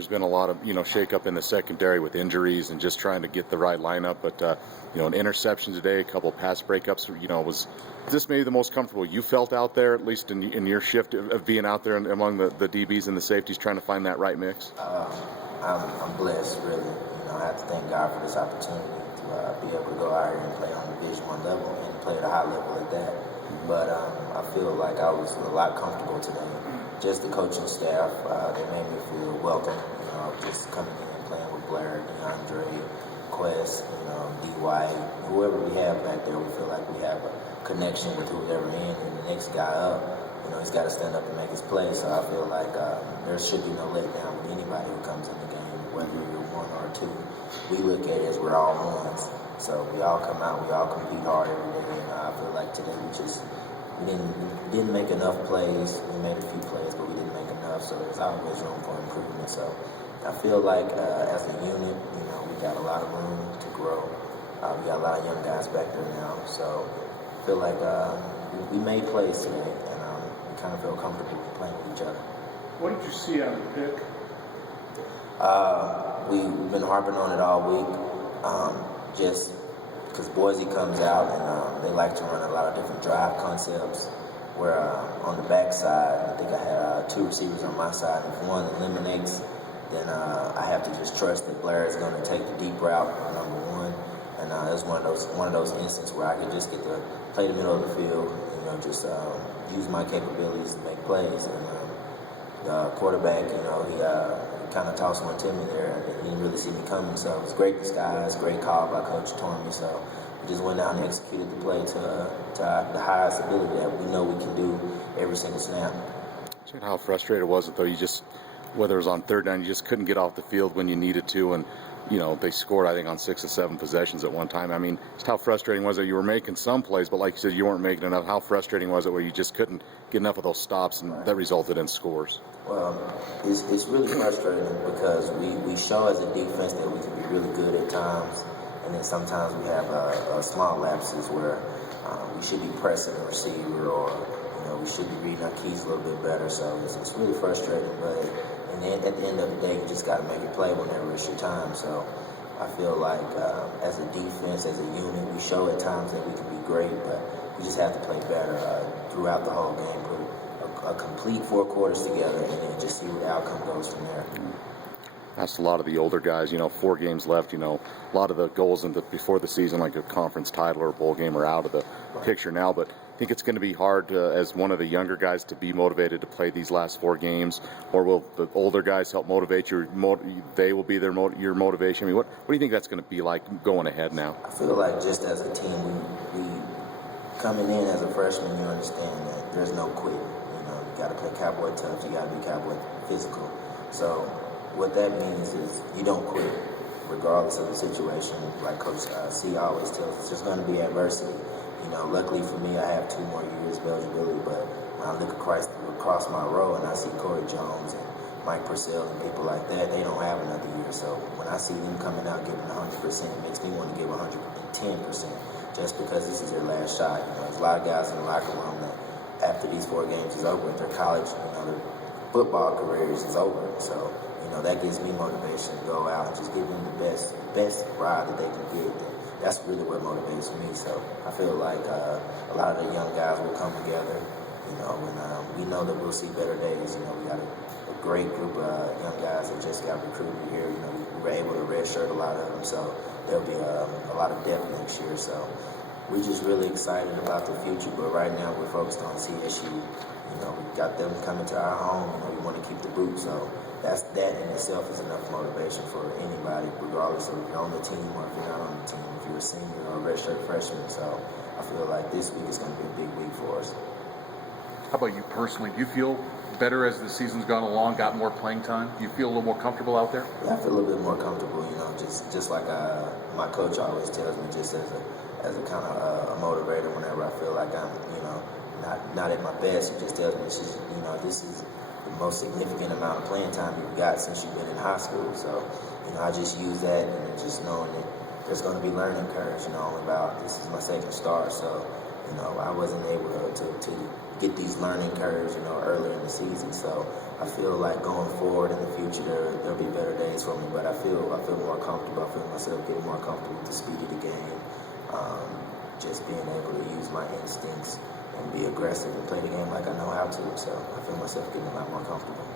there's been a lot of, shake-up in the secondary with injuries and just trying to get the right lineup. But, an interception today, a couple pass breakups, was this maybe the most comfortable you felt out there, at least in your shift of being out there among the DBs and the safeties trying to find that right mix? I'm blessed, really. I have to thank God for this opportunity to be able to go out here and play on the Division I level and play at a high level at that. But I feel like I was a lot comfortable today. Just the coaching staff, they made me feel welcome. Just coming in and playing with Blair, DeAndre, Quest, D. White, whoever we have back there, we feel like we have a connection with whoever in, and the next guy up, he's got to stand up and make his play. So I feel like there should be no letdown with anybody who comes in the game, whether you're one or two. We look at it as we're all ones. So we all come out, we all compete hard every day, and I feel like today we didn't make enough plays. We made a few plays, but we didn't make enough, so there's always room for improvement. So I feel like as a unit, we got a lot of room to grow. We got a lot of young guys back there now, so I feel like we made plays today, and we kind of feel comfortable playing with each other. What did you see out of the pick? We've been harping on it all week, just because Boise comes out and they like to run a lot of different drive concepts where on the backside, I think I had two receivers on my side. If one eliminates, then I have to just trust that Blair is going to take the deep route, number one. And it was one of those instances where I could just get to play the middle of the field, just use my capabilities to make plays. And the quarterback, he kind of tossed one to me there. He didn't really see me coming, so it was great disguise, great call by Coach Tormey. So we just went down and executed the play to the highest ability that we know we can do every single snap. How frustrated was it, though? Whether it was on third down, you just couldn't get off the field when you needed to, and they scored, I think, on 6 or 7 possessions at one time. I mean, just how frustrating was it? You were making some plays, but like you said, you weren't making enough. How frustrating was it where you just couldn't get enough of those stops, and that resulted in scores? Well, it's really frustrating because we show as a defense that we can be really good at times, and then sometimes we have small lapses where we should be pressing the receiver, or we should be reading our keys a little bit better. So it's really frustrating, but at the end of the day, you just got to make a play whenever it's your time. So I feel like as a defense, as a unit, we show at times that we can be great, but we just have to play better throughout the whole game. Put a complete 4 quarters together, and then just see where the outcome goes from there. That's a lot of the older guys, 4 games left, a lot of the goals before the season, like a conference title or a bowl game, are out of the picture now, but I think it's going to be hard as one of the younger guys to be motivated to play these last 4 games, or will the older guys help motivate you? They will be your motivation. I mean, what do you think that's going to be like going ahead now? I feel like just as a team, we coming in as a freshman, you understand that there's no quit. You got to play Cowboy tough. You got to be Cowboy physical. So what that means is you don't quit regardless of the situation. Like Coach C always tells us, there's going to be adversity. Luckily for me, I have 2 more years of eligibility, but when I look across my row and I see Corey Jones and Mike Purcell and people like that, they don't have another year. So when I see them coming out giving 100%, it makes me want to give 110% just because this is their last shot. There's a lot of guys in the locker room that after these 4 games is over, their college, their football careers is over. So, that gives me motivation to go out and just give them the best ride that they can get. That's really what motivates me. So I feel like a lot of the young guys will come together, and we know that we'll see better days. We got a great group of young guys that just got recruited here. We were able to redshirt a lot of them, so there'll be a lot of depth next year. So we're just really excited about the future, but right now we're focused on CSU. We got them coming to our home. We want to keep the boot, so that in itself is enough motivation for anybody, regardless of if you're on the team or if you're not on the team, if you're a senior or a redshirt freshman. So I feel like this week is going to be a big week for us. How about you personally? Do you feel better as the season's gone along, got more playing time? Do you feel a little more comfortable out there? Yeah, I feel a little bit more comfortable, just like my coach always tells me, just as a kind of a motivator whenever I feel like I'm, not at my best. He just tells me, this is the most significant amount of playing time you've got since you've been in high school. So, I just use that, and just knowing that there's going to be learning curves, about this is my second start. So, I wasn't able to get these learning curves, earlier in the season. So I feel like going forward in the future, there'll be better things for me, but I feel more comfortable. I feel myself getting more comfortable with the speed of the game, just being able to use my instincts and be aggressive and play the game like I know how to. So I feel myself getting a lot more comfortable.